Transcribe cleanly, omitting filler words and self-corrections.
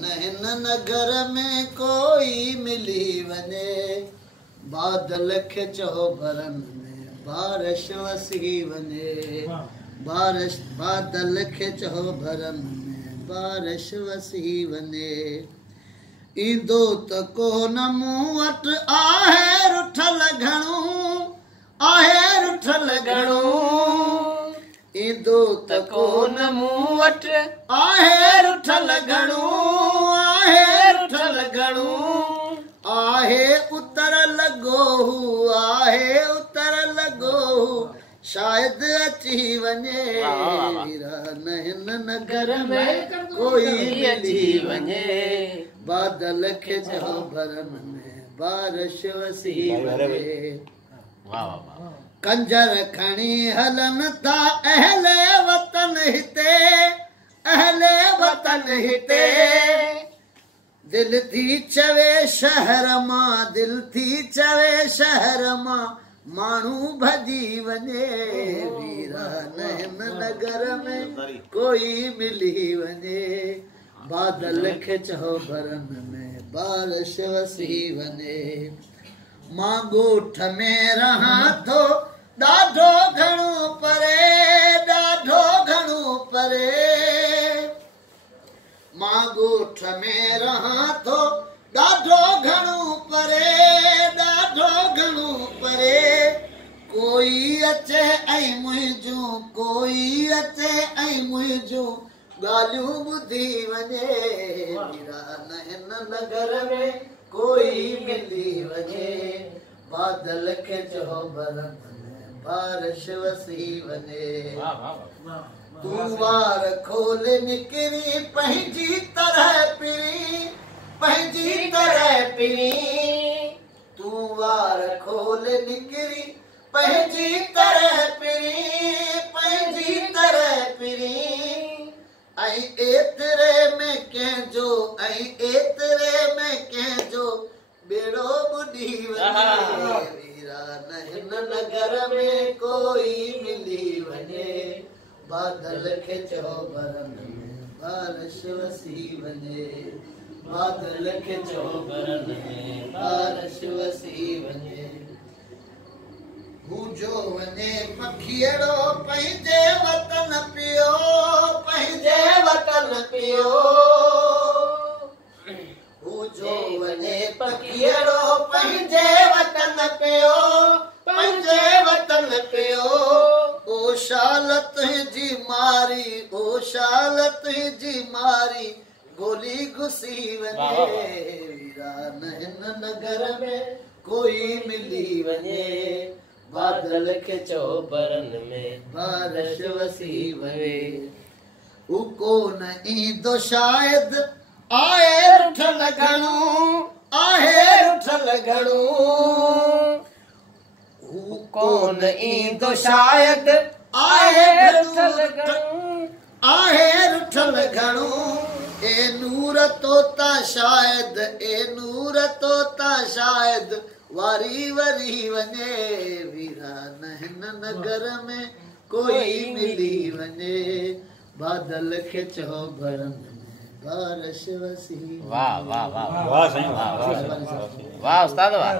न हिन नगर में कोई मिली वञे बादल खे चओ भरन में बारिश वसी वञे बारिश बादल खे चओ भरन में बारिश वसी वञे ईंदो त कोन मूं वटि आहे रुठल घणो आहे रुठल घणो ईंदो त कोन मूं वटि आहे रुठल घणो आहे रुठल घणो आहे उतर लॻो आहे उतर लॻो शायद अची वञे न हिन नगर में कोई मिली वञे बादल खे चओ भरन में बारिश वसी वञे कंजर खणी हलन था अहले वतन हिते अहले वतन हिते दिल थी चवे शहर मां दिल थी चवे शहर मां माण्हू भॼी वञे वीरा न हिन नगर में कोई मिली वञे बादल खे चओ भरन में बारिश वसी वञे मां ॻोठ में रहां थो ॾाढो घणो परे ॾाढो घणो परे मां ॻोठ में रहां थो ॾाढो घणो परे ॾाढो घणो परे कोई अचे ऐं मुंहिंजूं कोई अचे ऐं मुंहिंजूं ॻाल्हियूं ॿुधी वञे वीरा न हिन नगर में कोई मिली वञे बादल खे चओ भरन में बारिश वसी वञे तूं वार खोल निकिरी पंहिंजी तरह पिरी पंहिंजी तरह पिरी तूं वार खोल निकिरी पंहिंजी तरह पिरी पंहिंजी तरह पिरी ऐं एतिरे में कंहिंजो ऐं एतिरे में कंहिंजो बेड़ो ॿुॾी वञे वीरा न हिन नगर में कोई मिली वञे बादल खे चओ भरन में बारिश वसी वञे बादल खे चओ भरन में बारिश वसी वञे हू जो वञे पखियड़ो पंहिंजे वतन पियो पंहिंजे वतन पियो हू जो वञे पखियड़ो पंहिंजे वतन पियो पंहिंजे वतन पियो ओ शाल तुंहिंजी मारी ओ शाल तुंहिंजी मारी गोली घुसी वञे वीरा न हिन नगर में कोई मिली वञे बादल खे चओ भरन में बारिश वसी वञे हू कोन ईंदो शायद आहे रुठल घणो आहे रुठल घणो हू कोन ईंदो शायद आहे रुठल घणो आहे रुठल घणो ए नूर तोता शायद ए नूर तोता शायद वारी वरी वञे वीरा न हिन नगर में कोई मिली वञे बादल खे चओ भरन में बारिश वसी वाह वाह वाह वाह वाह उस्ताद वाह।